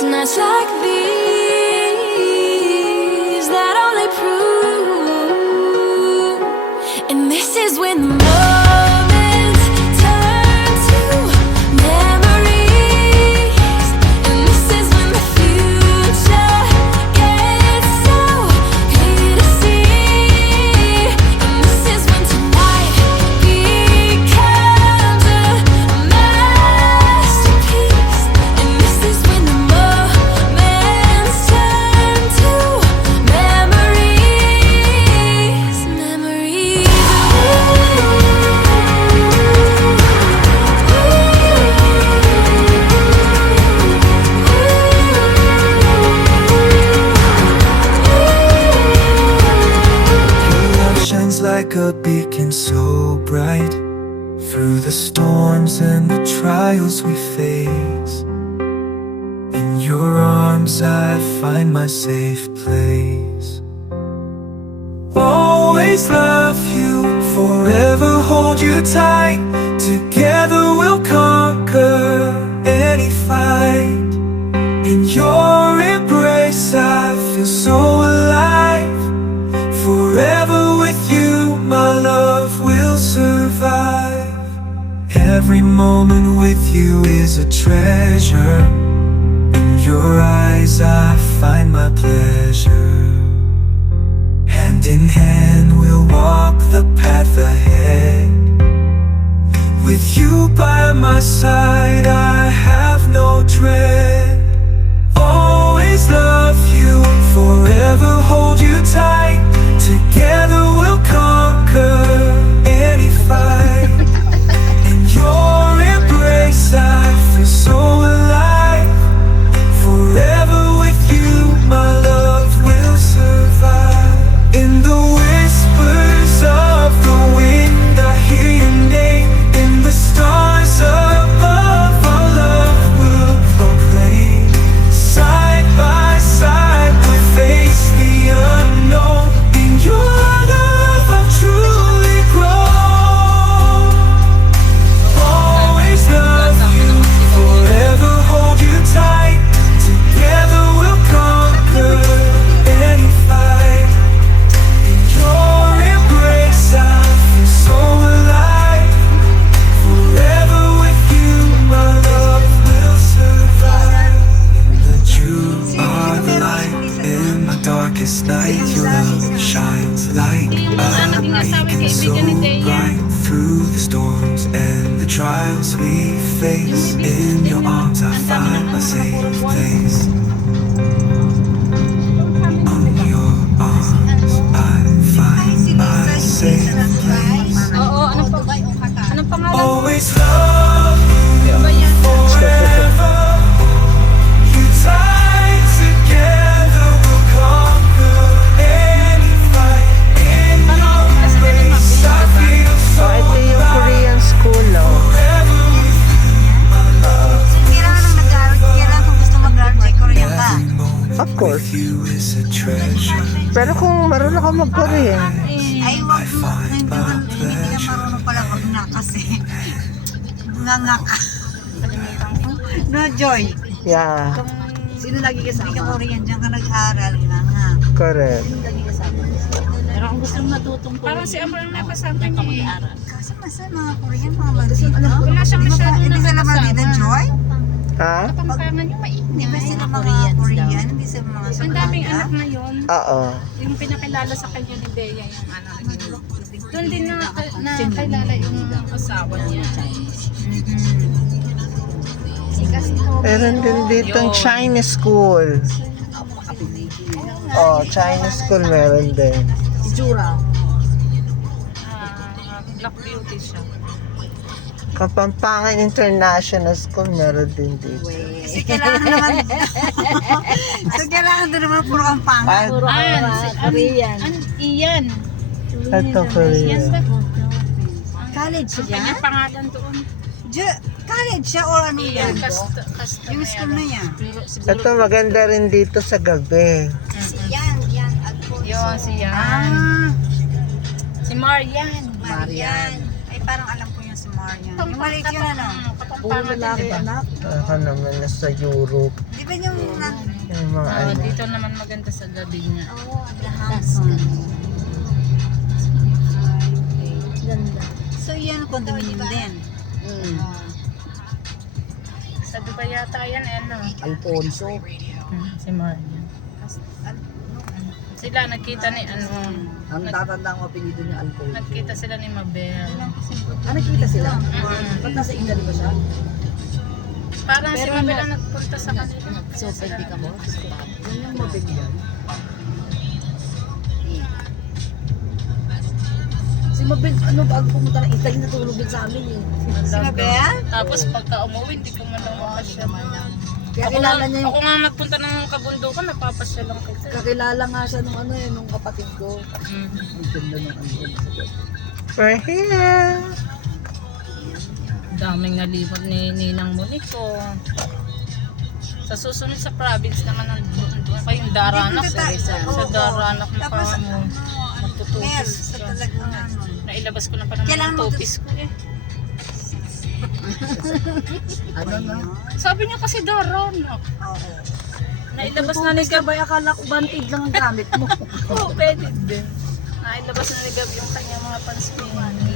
It's nights like these that only prove, and this is when the moments turn to memories, and this is when the future gets so clear to see, and this is when tonight becomes a masterpiece, and this is when the moments turn to memories, memories. Your love shines like a beacon so bright through the storms and the trials we face. In your arms I find my safe place. Always love you, forever hold you tight. Together we'll conquer any fight. In your embrace I feel so alive. Forever with you, my love will survive. Every moment with you is a treasure. In your eyes I find my pleasure. Hand in hand we'll walk the path ahead. With you by my side I have no dread. Always love you, forever hold you tight. Together we'll conquer any fight. In your embrace I feel so alive. Forever with you, my love will survive. In the whispers of the wind I hear your name. In the stars above our love will proclaim. Side by side we face the unknown. In your love I've truly grown. Always love you, forever hold you tight. Together we'll conquer any fight. In your embrace I feel so alive. Forever with you, my love will survive. That you are the light in my darkest night. Your love shines like a beacon so bright through the storms and the trials we face. In your arms I find my safe place. On your arms I find my safe place. Oo, anong pangalan? Always love you forever. You tied together we'll conquer any fight. In your embrace I feel so Ito yung alive. Korean school, oh. Forever with you, my love. Kailangan kung gusto mag-art ay Korean ka. Every moment Of course. with you is a treasure. Pero kung marunong ka mag-Korean, Ay, wag mo. Hindi ka marunong pala pag nga kasi. Nga ka. No, Joy. yeah, Sino lagi kasama? Hindi ka Korean, dyan ka nag-aaral. Nga. correct. Pero kung gusto mo matutong Parang si Amber ang napasama niya eh. Kasi masaya mga Korean, mga maldito. Wala siyang masyadong Hindi sila maldita, Joy? Ha? Kapampangan niya Hindi ba maingay. sila mga Korean? Hindi sila mga Ang daming Sagrada? anak na yun. Oo. Yung pinakilala sa kanya ni Bea yung ano. Doon din na kilala yung asawa niya. Meron din ditong Chinese school. Oh, Chinese school meron din. Black Beauty siya. Kapampangan International School meron din dito. Kasi kailangan naman. So, kailangan doon naman puro ang pangat. Korean. Iyan. Ito Yan Korea. ba? College siya? Kanyang pangalan doon. College siya or ano yan? Yung school na yan. Ito maganda rin dito sa gabi. Yan, Alfonso. Yun, si Yan. Ah, Si Marian. Marian. Ay, parang alam ko yung si Marian. Yung maliit yun ano? Kapampangan niya, diba? Ako naman nasa Europe. Di ba yung yung mga ano. Dito naman maganda sa gabi niya. Oo, lahat. Ganda. So yan, condominium din. Sa Dubai yata yan, Alfonso. Si Maria. Sila nagkita ni Ang tatanda ko apelido niya Alfonso. nagkita sila ni Mabel. Nakita sila? Mm-mm. Ba't nasa Italy ba siya? Parang si Mabel ang nagpunta sa kanila. So, pwede ka mo? Yun yung mabili yan. Si Mabel, ano ba, pumunta ng Italy, natulog din sa amin eh. Si Mabel? Tapos pagka umuwi, hindi ko man lang makasyal. Kaya kilala niya yung, Ako nga nagpunta ng kabundukan, napapasyal lang kita. kakilala nga siya nung ano eh, nung kapatid ko. Mm. Ang ganda ng ano. We're here. Daming nalibot ni Ninang Monico. Sa susunod sa province naman, doon pa yung Daranak. Sa Daranak na Tapos, pa mo. Mel, Magtutupis sa ka. talagang ano. Nailabas ko na pa naman Kailan yung mo tupis ko eh. Ano na? Sabi niya kasi Daranak. Oo. Nailabas na ni Tupis ka ba? Akala ko bantid lang ang gamit mo. Oo, pwede din. Nailabas na ni Gab yung kanyang mga pansmini.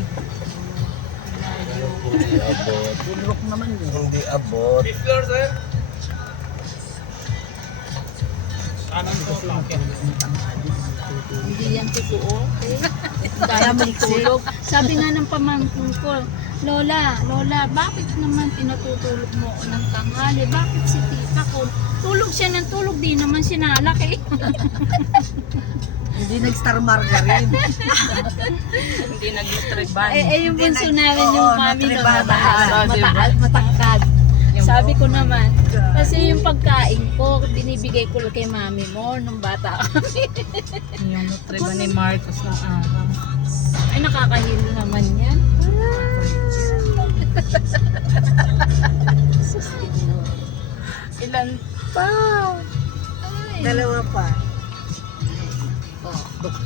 Tulok naman yun. Hindi abot. Hindi yan totoo. Okay? Dahil magtulog. Sabi nga ng pamangkin ko, Lola, bakit naman tinutulog mo ako ng tanghali? Bakit si tita ko? Tulog siya ng tulog, di naman sinalak eh. Hindi nag-star margarine. Hindi nag-nutriban. Yung bunso namin yung Oo, mami ko natriban. mataas, matangkad. Sabi ko naman, kasi yung pagkain ko, binibigay ko kay mami mo nung bata kami. Yung nutriban ni Marcos ng araw. Ay, nakakahilo naman yan. Ilan pa? Dalawa pa.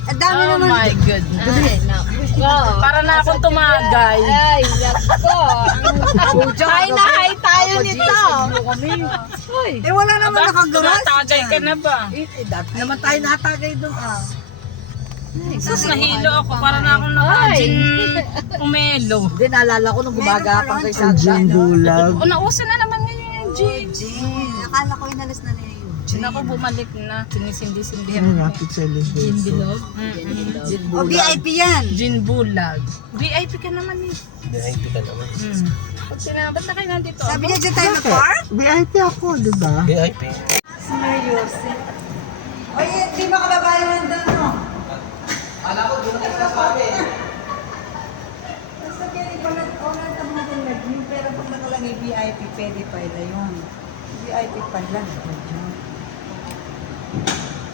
Ang dami Oh naman. my goodness. Ay, nako. Para na akong tumagay. Ay, nako. Ay, nahay tayo nito. Eh wala naman nakagawas. Tumatagay ka na ba? Dati naman tayo natagay doon ah. Sus, nahilo ako. Para na akong naka-gin umelo. Hindi, naalala ko nung gumagapang kay Sandra. Jing bulag. O, nauso na naman ngayon yung gin. Gin. Akala ko inalis na nila yung gin. Ako bumalik na. Sinisindi-sindihan Ay, ko. lapit sa elevator. O VIP yan. Gin bulag. VIP ka naman eh. VIP ka naman. Pag sinabat na kayo nandito. Sabi niya dyan tayo mag-park? VIP ako, di ba? VIP. Seryoso. Oye, di ba kababayan nandun, no? Basta kaya ipalag-oran ka mga nag-gym, pero pag nakalagay VIP, pwede pa ila yun. VIP pa lang.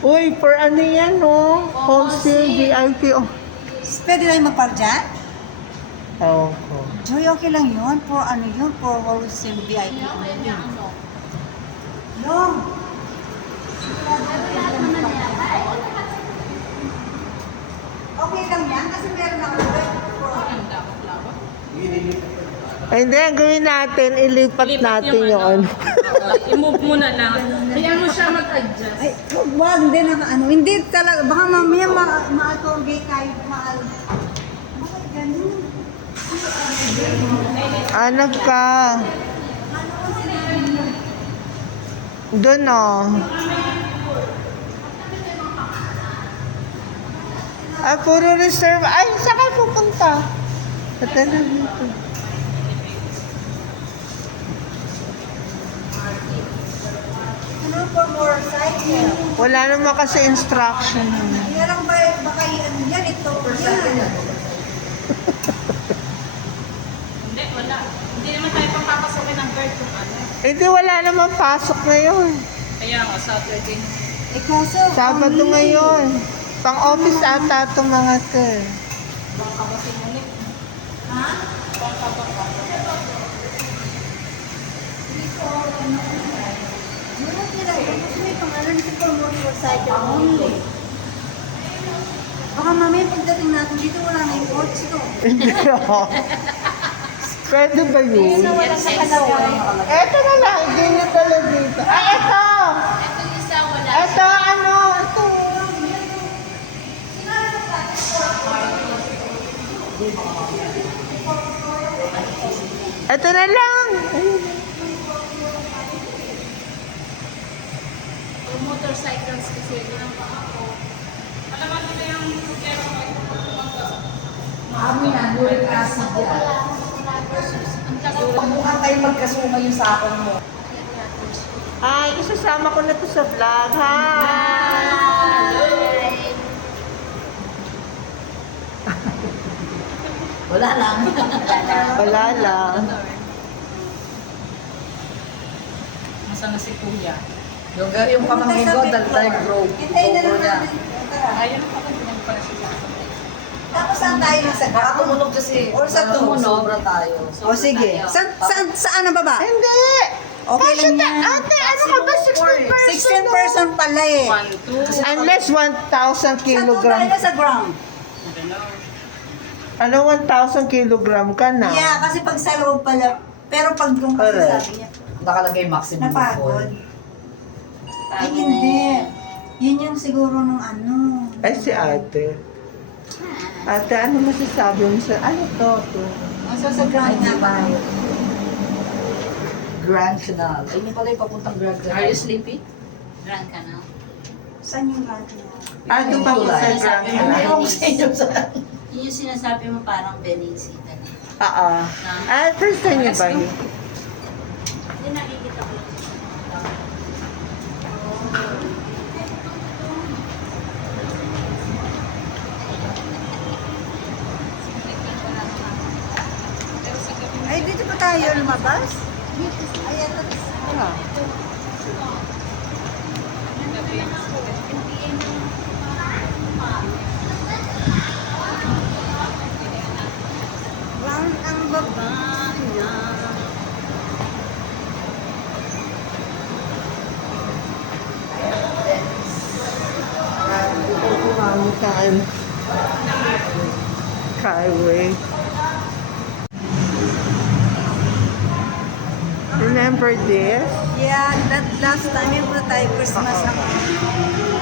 Uy, for ano yan, no? Wholesale VIP. Oh. Pwede lang mag-park dyan? Oo ko. Joy, okay lang yun. For ano yun? For wholesale VIP. No. Okay lang yan kasi meron ako Ay, hindi, ang gawin natin, ilipat natin yung ano. I-move mo na lang. Hayaan mo siya mag-adjust. Ay, wag, hindi na ano. Hindi talaga. Baka mamaya ma-accommodate tayo. Bakit ganun? Anak ka. Doon, oh. Ay, puro reserve. Ay, saan kayo pupunta? Patala dito. Ano for motorcycle? Wala naman kasi instruction. Yan lang ba, baka ano yan, ito yan. Hindi, wala. Hindi naman tayo papapasokin ng guard kung ano. Hindi, wala naman pasok ngayon. Kaya nga, Saturday. Eh kaso, Sabado only- ngayon. Pang-office ata itong mga to. Wala nila. Kasi may pangalan ito for motorcycle only. Baka mamaya pagdating natin dito, wala na yung kotse ko. Hindi ako. Pwede ba yun? Wala sa kalagayan. Eto na lang, hindi na pala dito. Ah, eto! Ito yung isa Ito na lang. Yung motorcycles kasi yun ang ako. Mami na, uric acid yan. Ang tagal Pag mukha tayo magkasuma yung sakon mo. Ay, isasama ko na to sa vlog. Hi! Wala lang. Wala lang. Nasaan na si Kuya? Yung pamangkin ko, dark broke. Hintayin na lang natin. Ayun pala, pinagpala siya. Tapos saan tayo nasa Baka tumunog kasi. Or sa tumunog. Sobra tayo. O sige. Saan ang baba? Hindi. Okay lang yan. Ate, ano ka ba? 16 16% pala eh. 1, 2, Unless 1,000 Saan to kilogram. tayo sa ground? Ano 1,000 kilogram ka na? Yeah, kasi pag sa loob pala. Pero pag doon kasi Correct. sabi niya, Nakalagay maximum napagod. Ay hindi. Yun yung siguro nung ano. Ay, si ate. Ate, ano masasabi mo sa... Ano to? Sa ground nga ba? Grand Canal. Ay, hindi pala yung papuntang Grand Canal. Are you sleepy? Grand Canal. Saan yung ground nga? Ah, doon pa po sa Tulay. Grand Ano Canal. yung sa inyo sa... Yun yung sinasabi mo parang Benici. Oo. Ah, first time niyo ba yun? Hindi nakikita ko lang. Ay, dito pa tayo lumabas? Ay, ito. Round ang baba niya. Kumami tayo. Skyway. Remember this? Yeah, that last time yung punta tayo Christmas ako.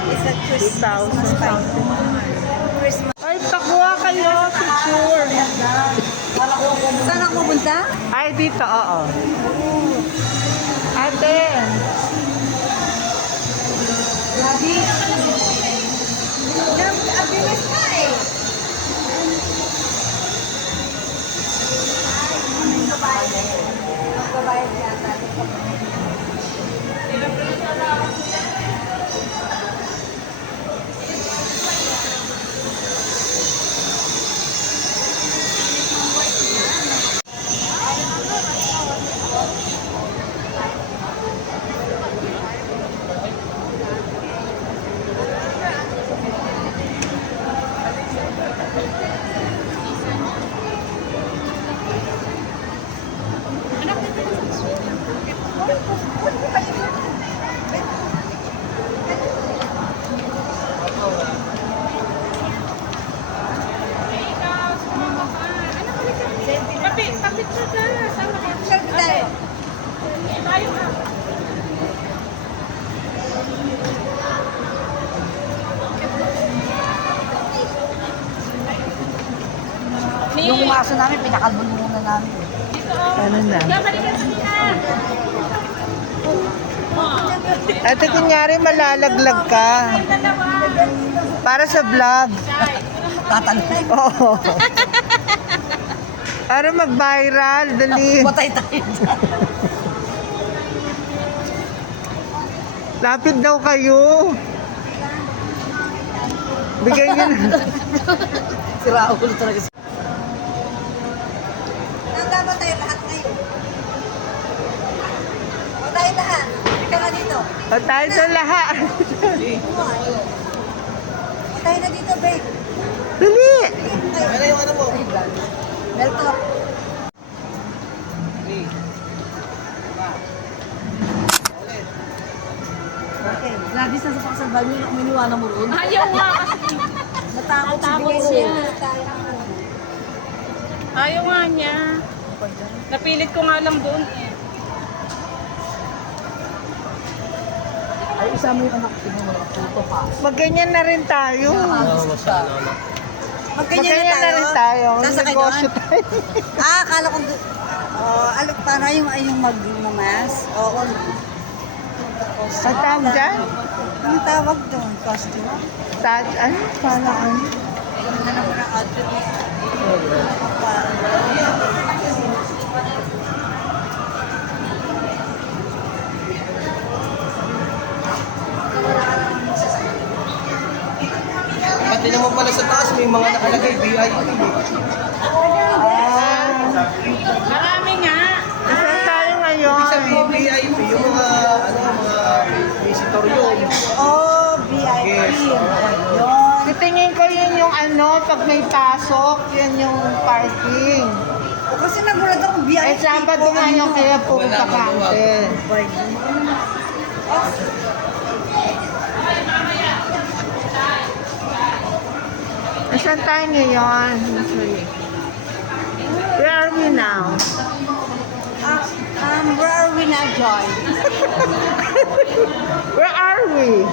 It's a Christmas 2000 time. Christmas. Ay, pakuha kayo, picture. Saan ako pupunta? Ay, dito, oo. Ate. Lagi. Abilis na eh. Magbabayad yata. Selfie tayo. Yung aso namin, pinakalbon muna namin. Ano na? Ate, kunyari malalaglag ka. Para sa vlog. Tatalay. Oo. Para mag-viral, dali. Patay tayo dyan. Lapit daw kayo. Bigay niyo na. Sira ulo talaga. Dapat tayo lahat ngayon. O tayo lahat. Ikaw na dito. O tayo sa lahat. O tayo na dito, babe. Dali. Ano yung ano mo? Meltop. Okay. Lagi sa paksabay mo, miniwala mo ron. Ayaw nga kasi. Natakot Natakot siya. siya. Ayaw nga niya. Napilit ko nga lang doon eh. Ay, isa mo yung anak ko mo, puto pa. Magganyan na rin tayo. Magkanya Magganyan na rin tayo. Sasakay Negosyo doon? tayo. Ah, akala ko Alok para yung magmamas. Oo. Ang tawag dyan? Ang tawag doon, costume. Ano? Palaan? Ano naman ang outfit mo? Pati naman pala sa taas, may mga nakalagay VIP. Marami nga. Saan tayo ngayon? Ibig sabihin VIP, yung mga visitor yun. Oh, VIP. Yes. Yun. Titingin ko yun yung pag may pasok, yun yung parking. Kasi nagulat ako, VIP. Eh, Sabado nga yung kaya puro Wala, bakante. Saan tayo ngayon? Where are we now? Where are we now, Joy? Where are we?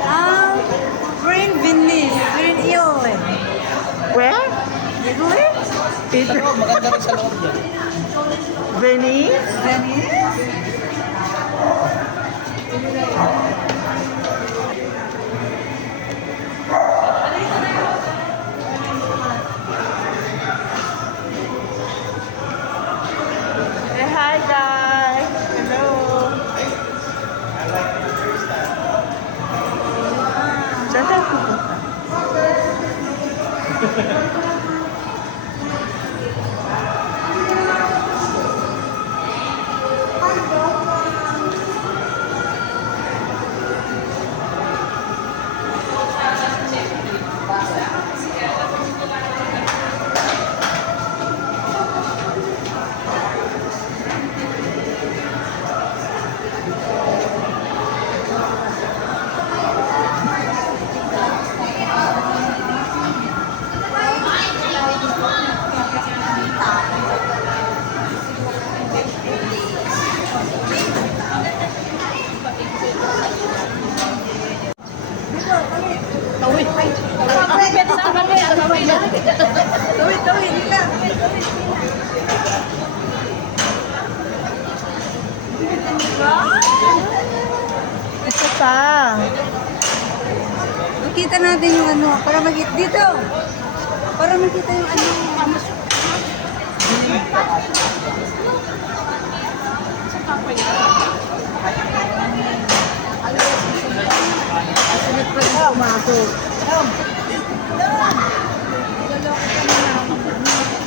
We're in Venice. We're in Italy. Where? Italy? Peter. Pero maganda rin sa loob niya. Venice? Venice? Say hi, guys. Hello. Saan tayo pupunta? Tawid, nila. Ito pa. Makita natin yung para makita dito. Para makita yung Sunod pa rin pumasok.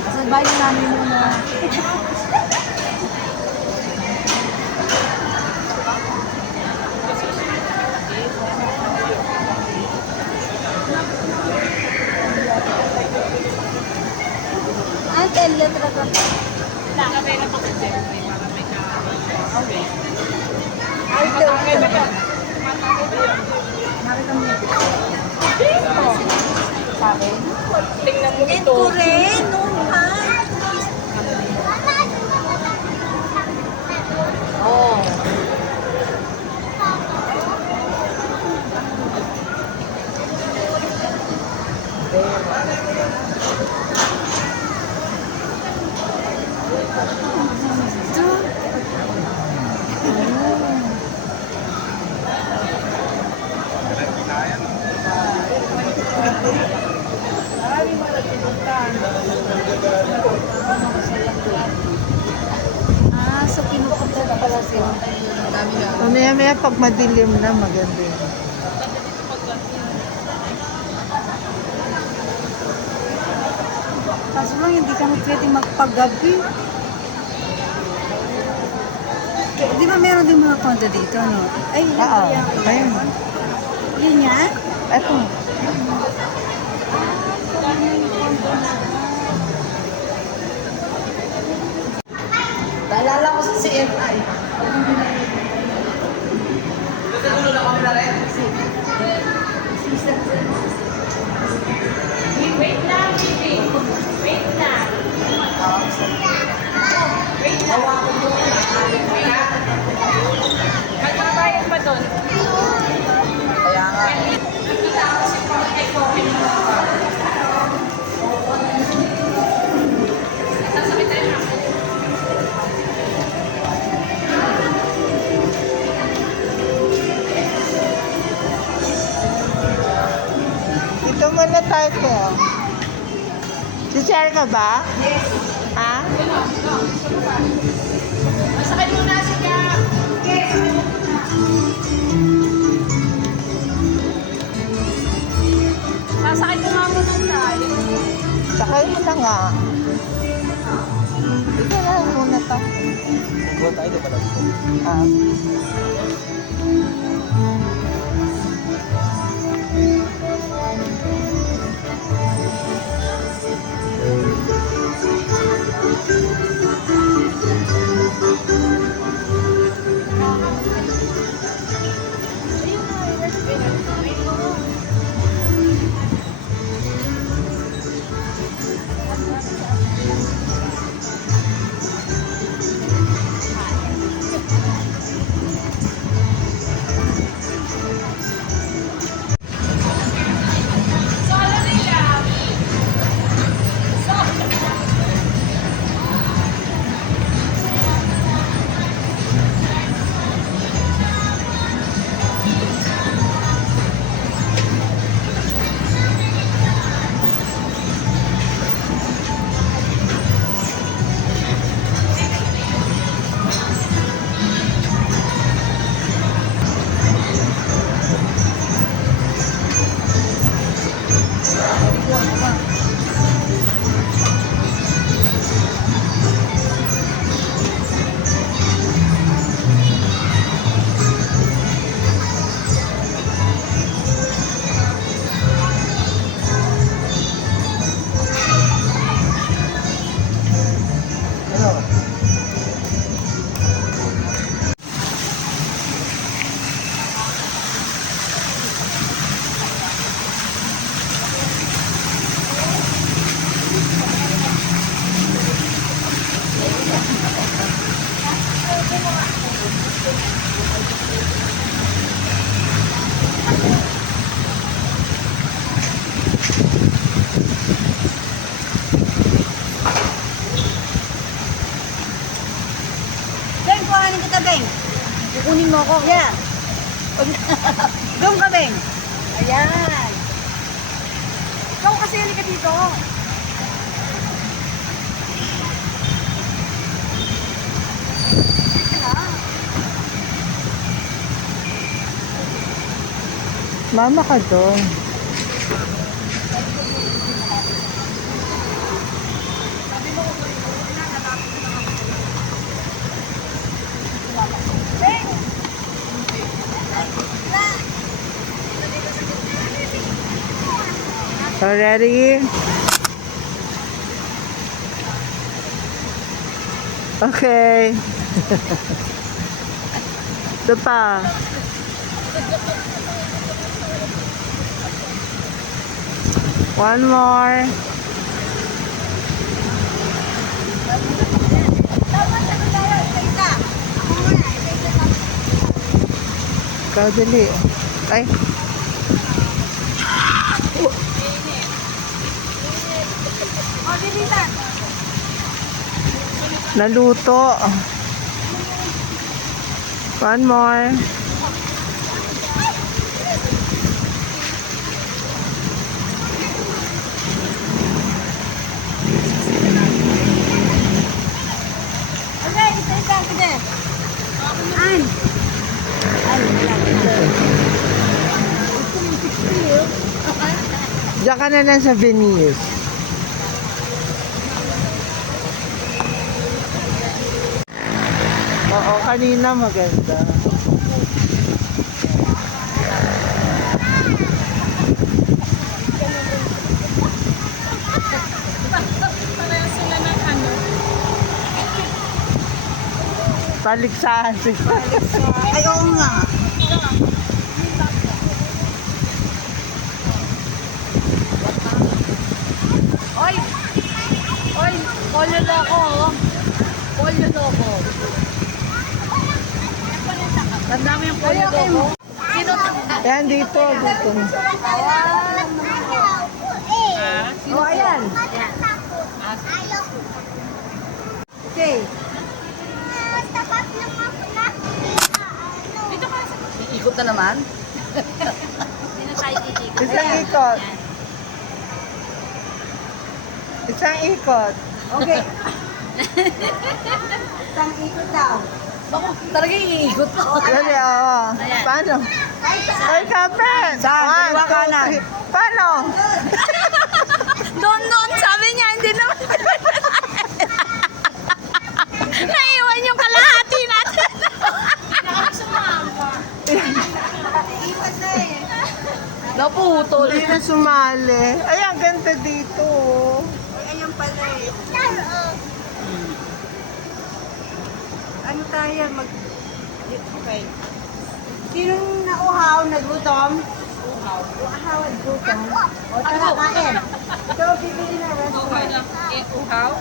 Kasabayan namin muna. tele talaga. Nakabela pa kasi siyempre para may Okay. Ay, ito. Nakita mo ito. Sabi? tingnan mo ito. Ito rin, no, ha? Oh. So pinupunta na pala sila. Maya-maya pag madilim na, maganda yun. Kaso lang, hindi kami pwede magpagabi. Di ba meron din mga konto dito, no? Ay, Oo, ayun. Yun yan? Eto. Naalala ko sa CMI. Wait lang, baby. Wait lang. Wait lang. Magbabayad pa doon. Kaya nga. muna tayo, Kel. Si-share ka ba? Yes. Ha? Sakay muna siya. Sasakay ko nga muna tayo. Sakay mo na nga. Ito na lang muna to. Buwan tayo, di ba lang? Ah. Beng, kuhanin kita, Beng. Kukunin mo ako. Yeah. Doon ka, Beng. Ayan. Ikaw kasi halika dito. Mama ka doon. So, ready? Okay. Ito pa. One more. Ikaw dali. Ay. Naluto. One more. Okay, isa-isa ka din. An. Diyan ka na lang sa Venice. Oo, kanina maganda. Paligsahan sila. Ay, oo nga. Oy! Oy! Polyo loko, oh. Polyo loko. Tanda mo yung polyo loko? Sino? Yan, dito. Oh, ayan. Okay. Ikot na naman. Hindi na tayo titigil. Isang ikot. Isang ikot. Okay. Isang ikot daw. Ako, talaga iikot ko. Dali, oo. Paano? Ay, kapit! Saan? Kaliwa kanan. Paano? Doon, sabi niya, hindi naman. Naiwan yung kalahati natin. Naputol. Hindi na sumali. Ay, ang ganda dito. Ayun pala eh. Ano tayo? Okay. Sinong nauhaw, nagutom? Uhaw at gutom. O tara, kain. Ito, bibili na restaurant. Uhaw?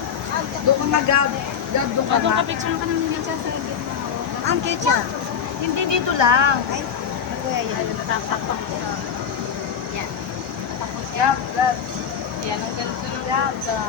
Doon ka mag-gab. Doon ka ba? Picture ka ng minsan sa gitna. Ang kitchen. Hindi dito lang. Ay, ano kaya yan? Yup, that. Yan, ang ganito ng gata.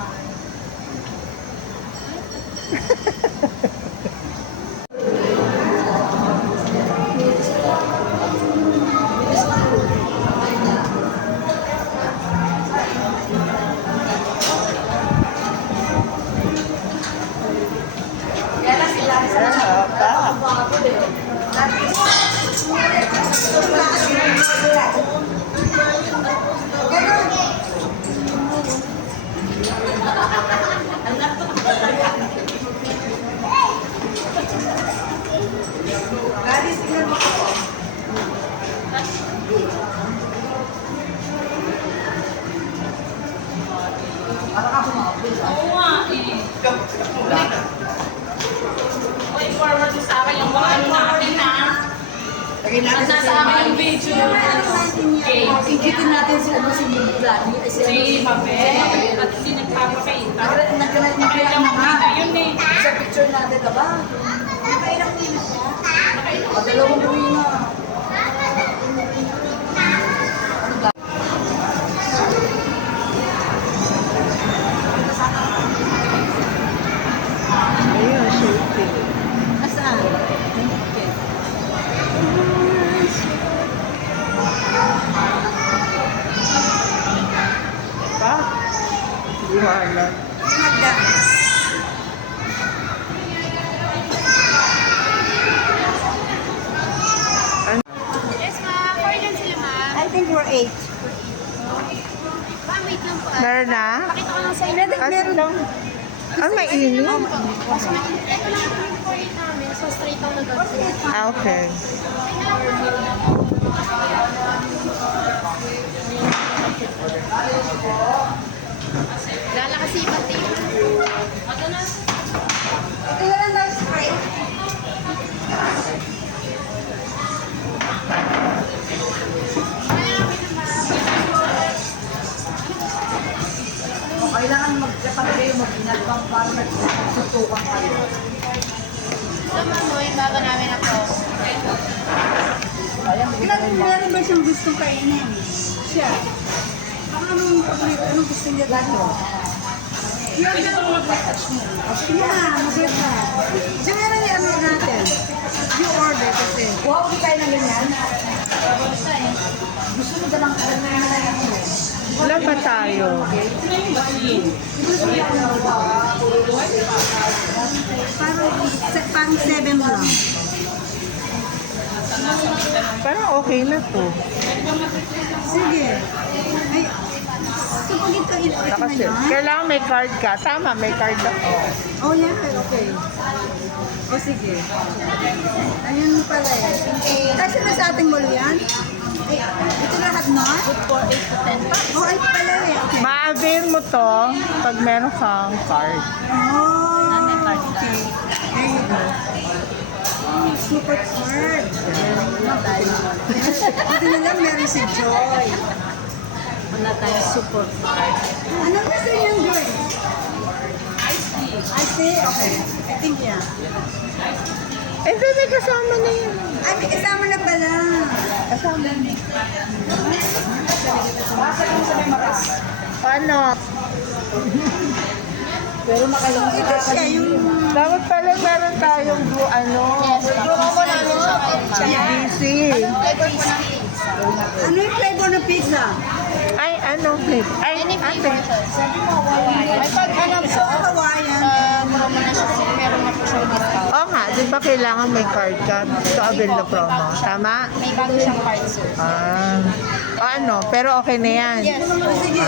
Oy, forward mo sa akin yung mga ano natin, ha? Nasa sa akin yung video. Okay. Ikitin natin si ano si Vladdy. Si Mabel. At hindi nagpapapainta. Nagkanat na kaya Kailang mga. video yun eh. Sa picture natin, diba? Nakailang minutes na? Dalawang buwi na. Ayun, shooting. Asaan? Pa? Hindi mo alam. Yes, ma'am. Order sila, ma'am. I think we're 8. Ma'am, wait lang po. Meron na? Pakita ko lang sa inyo. Kasi lang. Ah, may init? Mas mainit. Ito lang po yung 48 namin. So, straight out na doon. Ah, okay. Lala kasi pati. Ito na lang na spray. Kailangan magkapag kayo mag-inalbang para magsutukan kayo. So, ma'am, yung bago namin ako. Meron ba siyang gustong kainin? Siya. Baka anong paborito? Anong gusto niya dito? Yung gusto ko mag-touch mo. Yeah, maganda. Diyan meron yung ano natin. You order kasi. Wow, hindi kayo na ganyan. Gusto mo dalang kanya na yan mo. Wala ba tayo? Parang 7 lang. Parang okay na to. Sige. Ay, so pag ito na Kasi, yan? kailangan may card ka. Tama, may card ako. Oh, yeah. Okay. O, sige. Ayun pala eh. Kasi na sa ating mall yan? Eh, ito lahat na? For 8 to 10 pa. Oh, ay pala eh. Okay. Ma-avail mo to pag meron kang card. Oh, okay. There you go. Super card. Ito na lang meron si Joy. Wala tayong support card. Anong gusto niyang Joy? I see. Okay. I think yeah. Eh, di may kasama na yun. Ay, may kasama na pala. Kasama na. Ano? Pero makalong Ito siya yung... Dapat pala meron tayong Promo namin siya. CBC. Ano yung flavor ng pizza? Ay, ano flip? Ay, ate. Sabi mo, may pag-alam So, Hawaiian. meron na po siyang discount. Oo nga, di ba kailangan may card ka to avail the promo? Tama? May bago siyang card, sir. Ano, pero okay na yan. Yes. Sige.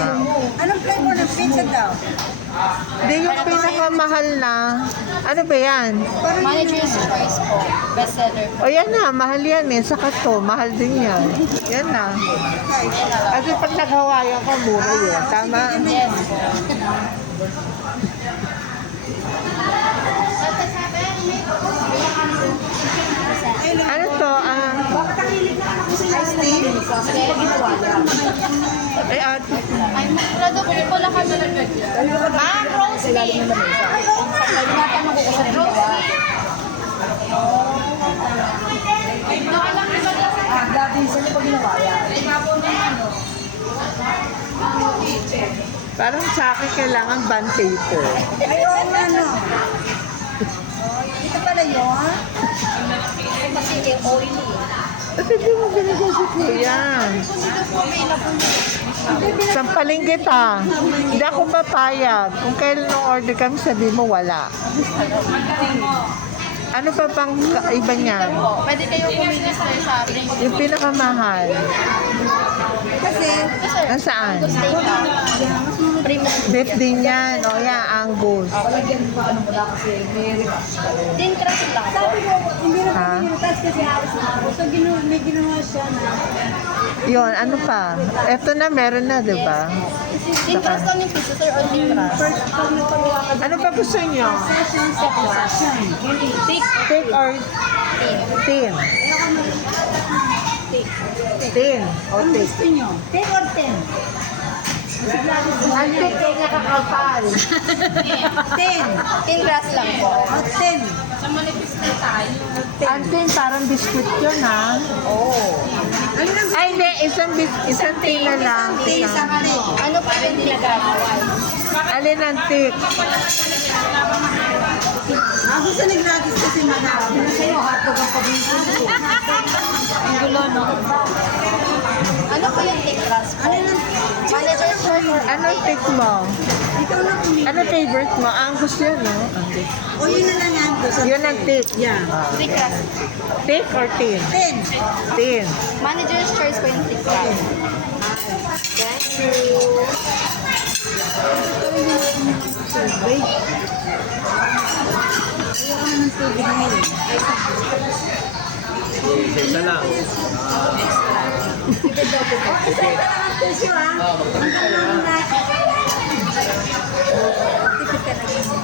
Anong flavor ng pizza daw? Di yung pinakamahal na, ano ba yan? Manager's choice po. Bestseller po. O yan na, mahal yan eh. Saka to, mahal din yan. Yan na. Kasi pag naghawayan ka, mura yun. Tama? Yes po. Ano to? Ice tea? Ay, ate. Ay, product po lang kami. Ma'am, rose tea. Tinatanong ko sa rose tea. Parang sa akin kailangan band paper. Ay, oo nga, no. Ito pala yun? Kasi oily. Ba't hindi mo binigay si Kuya? Sampaling kita. Hindi ako papayag. Kung kailan order kami, sabi mo wala. Ano pa pang iba niyan? Pwede kayo pumili sa akin. Yung pinakamahal. Kasi, Nasaan? Premium. Beef din yan. O yan, Angus. Din crush lang po. sabi ko, hindi na Ha? pinilitas kasi halos na ako. So, may ginawa siya na. Yun, ano pa? Eto na, meron na, di ba? Din crush lang yung pizza, sir, or din crush? First, pag nagpagawa ka Ano pa gusto nyo? session, second session. Take or tin? Tin. O Ang take. gusto nyo? 10 or 10? Ang take ay nakakapal. 10. Din crush lang po. O 10. Ang tin, parang biscuit yun, ha? Ano lang gusto Ay, hindi. Isang tin na lang. Tay, isang tay. Ano pa yung tinagawal? Alin ang tik? Ako sa nag-gratis kasi mahal. Sa'yo, hotdog ang pabinsin ko. Ang gulo, no? Ano pa yung din crush po? Ano lang? Manager's choice or Anong tik mo? Ikaw na pumili. Ano favorite mo? Angus yun, no? Angus. O yun na lang yan. Yun ang tik. Yeah. din crush. Tik or tin? 10. Tin. Manager's choice po yung din crush. Thank you. Tubig. Ayoko na ng tubig ngayon. Isa lang. Isa lang ang tissue, ha? Ang tanong na. Tipid ka na ganyan.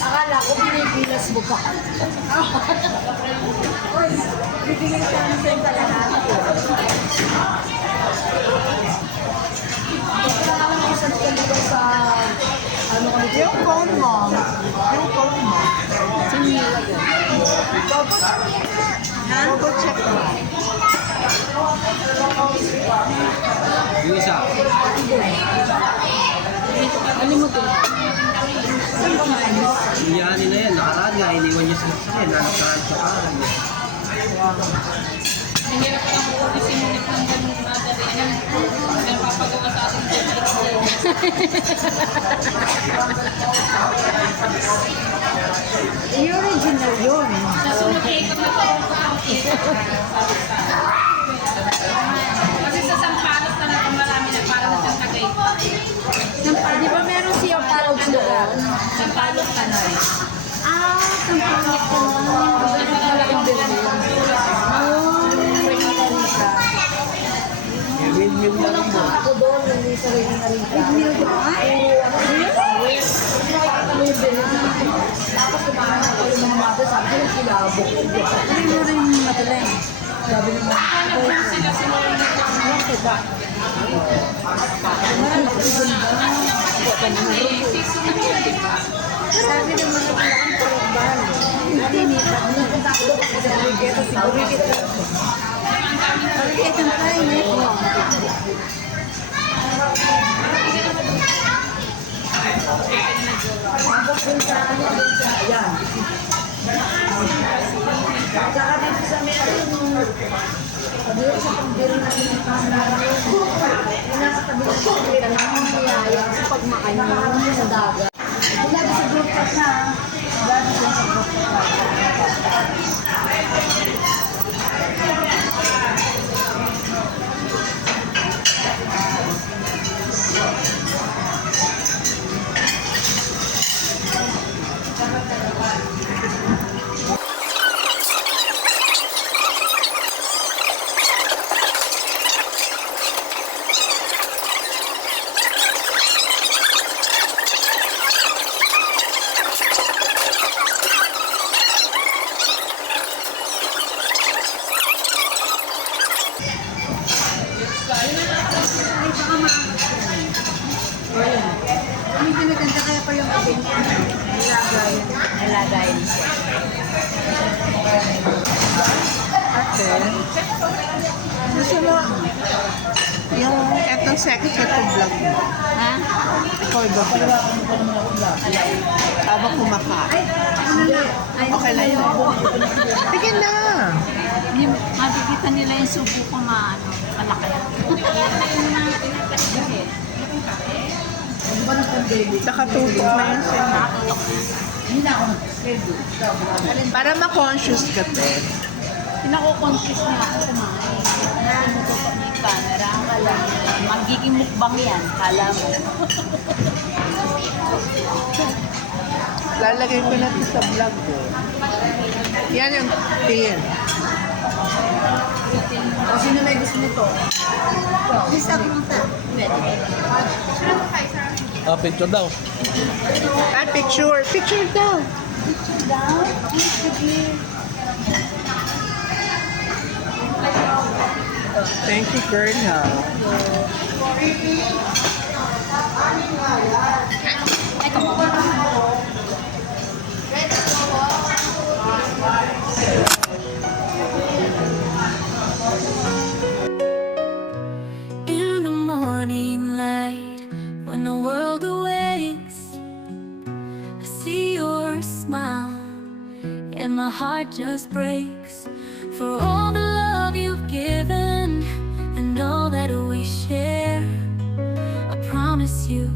Akala ko pinipilas mo pa. Bibigyan sa amin sa kalahati. Yung phone mo. Yung phone mo. Ha? Double check mo. Yung isa. Sinyanin na yan. Nakaraan nga. Iniwan niya sa sasakyan. Nakaraan sa kanan. I-original yun. Kasi sa Sampalos talaga marami na para na siyang tagay. Di ba meron siya parang doon? Sampalos Tanay. Sampalok ko Windmill na rin mo. Ako doon, hindi sa rin na rin. Windmill doon? Tapos kumain ako yung mga mata, sabi ko, kilabok. Ano mo rin madaling? Sabi ng mga Sabi ng mga kailangan palagbal. Hindi nita. Napunta ako doon kasi sa Rigeta, siguro kita. Parang itong tayo na ito. Tapos dun sa ano, dun sa, yan. Saka dito sa meron, dito sa pagdiri na pinagkakaroon, yung nasa tabi ng pagdiri na nangyayaya sa pagmakain sa dagat. Lagi sa group chat na, lagi sa group chat. Ano yung pinaganda kaya pa yung event? Nalagayan siya. Ate, gusto mo yung etong second vlog mo. Ha? Ikaw iba vlog. Habang kumakain. Okay lang yun. Sige na. Makikita nila yung subo ko malaki. Nakatutok na yun siya. Para ma-conscious ka, te. Pinako-confuse niya ako kumain. Tinututok niya yung camera. Kala mo, magiging mukbang yan. Kala mo. Lalagay ko na ito sa vlog ko. Yan yung tin. O sino may gusto nito? Isa punta. Picture daw. Ay, picture. Picture daw. Thank you, girl, ha. In the morning light, when the world awakes, I see your smile, and my heart just breaks for all the love you've given and all that we share. I promise you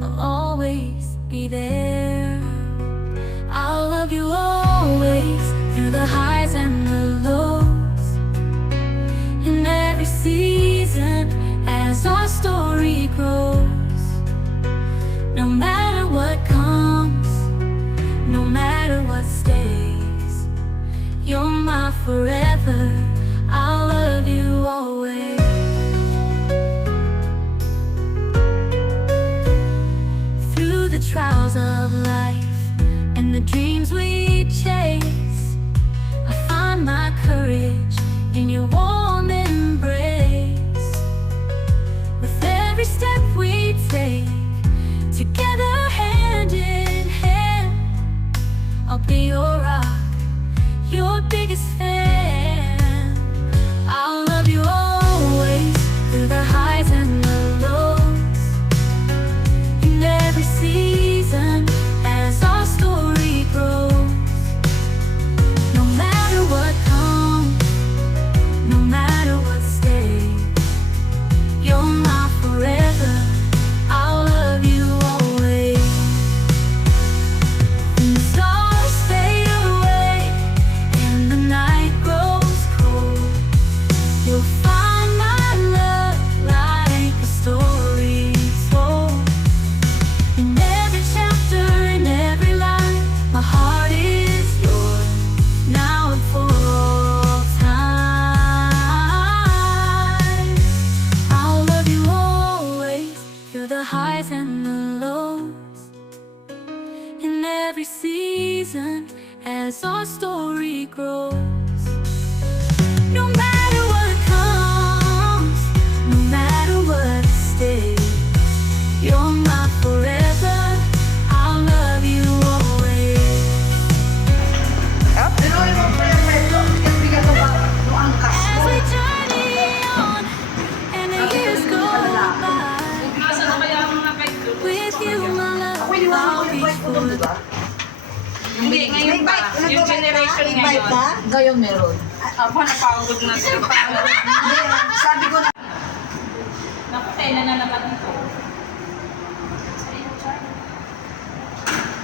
I'll always be there. I'll love you always through the highs and the lows, in every season as our story grows. No matter what comes, no matter what stays, you're my forever. I'll love you always. Through the trials of life and the dreams we chase, I find my courage in your warm embrace. With every step we take, together hand in hand, I'll be your rock, your biggest fan. I'll love you always through the highs and the lows, in every season as our story grows. No matter what comes, no matter what stays, you're my forever. I'll love you always. When the stars fade away and the night grows cold, you'll find my love like a story told. In every chapter, in every line, my heart is yours, now and for all time. I'll love you always through the highs and the lows, in every season as our story grows. No matter what comes, no matter what stays, you're my forever. I'll love you always. Pero alam mo pa yung medyo, yung bigat ng angkas As mo. we journey on and the years go by, with you, my love, Ako hindi mo I'll yung reach invite ko for doon, di ba? Hindi, ngayon ba? Yung generation ngayon. Ngayon meron. Ako, napagod na sila. Sabi ko na, Naku, tela na naman ito.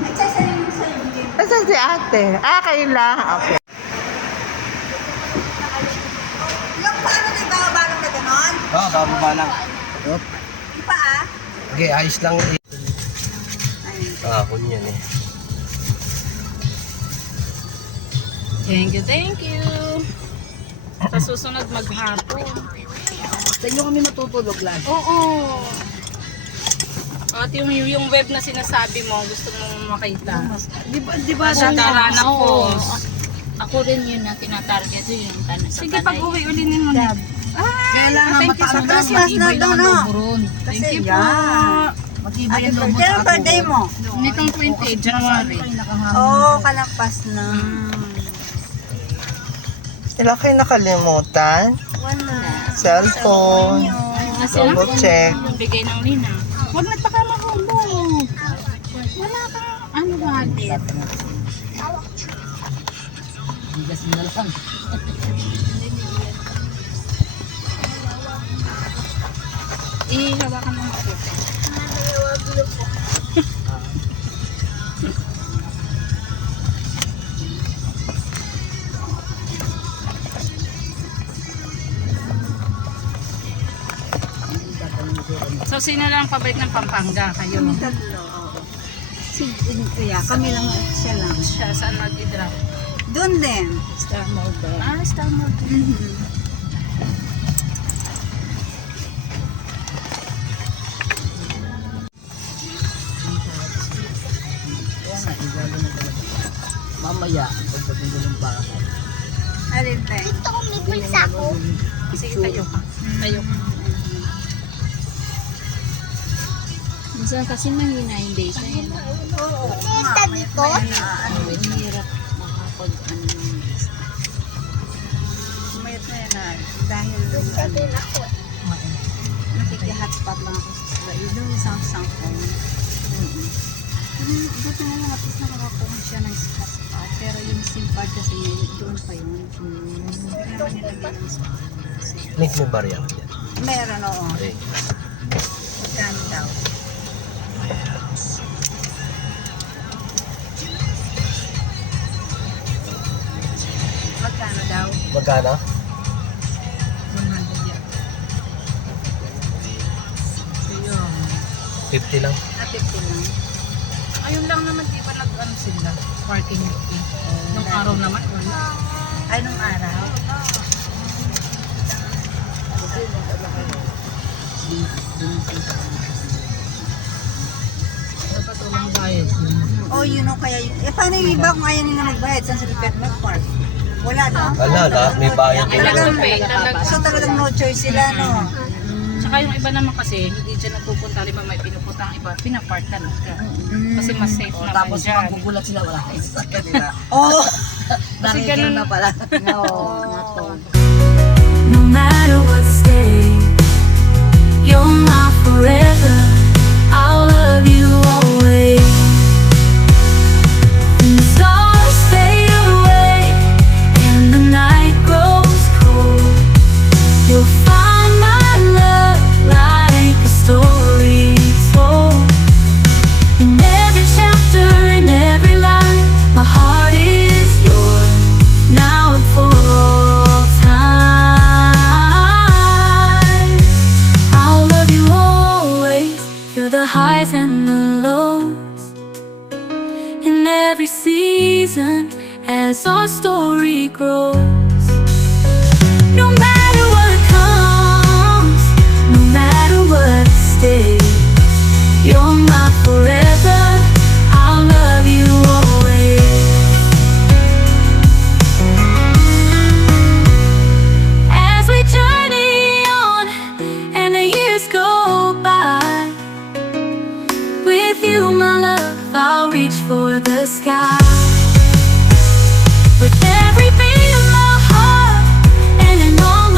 nagsasaling mo sa'yo, bigay mo. Asan si ate? Ah, kayo lang. Okay. Yung paano na ibabalong na gano'n? Oo, bababa lang. Yup. Yung paa? Okay, ayos lang. Kahapon yan eh. Thank you. Sa susunod maghapon. Sa inyo kami matutulog lagi. Oo. At yung web na sinasabi mo, gusto mong makita. Di ba Sa Darana Oo. Post. Ako rin yun na tinatarget yun yung tanong sa Sige, pag uwi, ulinin mo na. Kailangan Thank you mataano sa lang, Christmas matibay na lang ang daw, no? lobo ron. Kasi Thank you po. yan. Matibay Ate ang lobo Kailan sa birthday mo? Nitong 20 January. Oo, kalagpas na. Wala kayo nakalimutan? Wala. Cellphone. Kasi Double check. yung bigay ng Lina. Huwag nagpakamahulog. Wala kang ano ba? Bigas mo na lang. Ihawakan mo ako. So, sino lang pabalik ng Pampanga? Kayo? Kami tatlo. Si Kuya, kami lang, siya lang. Siya, saan mag-drop? Doon din. Star Mall. Ah, Star Mall. Mamaya, pagdating ko ng bahay. Alin ba? Sige, tayo ka. Tayo ka. Minsan kasi mahina yung data yun. Oo. Dito? Mahirap makapag ano ng list. Mayat na yan na. Dahil nakiki-hotspot lang ako sa sila. Yung Samsung phone. Buti na lang at least nakakakuha siya ng hotspot. Pero yung SIM card kasi doon pa yun. Hindi naman nilagay ng SIM card. Link mo ba riyan dyan? Meron, oo. Okay. Magkano daw? Magkano daw? Magkano? 100 yan. Ayun. 50 lang. 50 lang. Ayun lang naman, di ba nag-ano sila? Parking fee. Nung araw naman, wala. Ay, nung araw. Dapat walang bayad. Oh, yun o kaya yun. Eh, paano yung iba kung ayaw nila magbayad? Saan sila pet mag-park? Wala, no? Wala, lahat may bayad din. Talagang, Talaga. so talagang no choice sila, no? Tsaka yung iba naman kasi, hindi dyan nagpupunta. Lima may pinupunta ang iba, pinapark na lang. Kasi mas safe naman Tapos dyan. magugulat sila, wala kayo sa kanila. Oo. Kasi Narinig ganun- na pala. No, not all. No matter what state, you're my forever. I'll love you always. When the stars fade away and the night grows cold, you'll find my love like a story told. In every chapter, in every line, my heart is yours now and for all time. I'll love you always through the highs and the lows, in every season as our story grows. No matter what comes, no matter what stays, you're my forever. I'll love you always. As we journey on and the years go by, with you, my love, I'll reach for the sky. With every beat of my heart and in all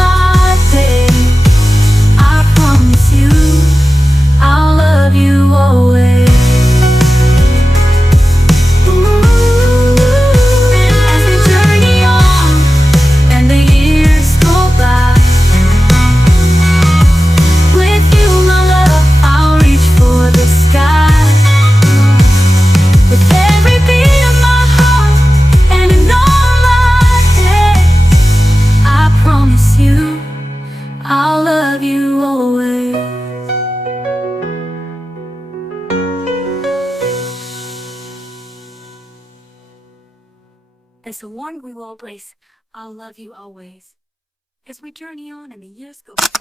As a one we will always, I'll love you always. As we journey on and the years go by.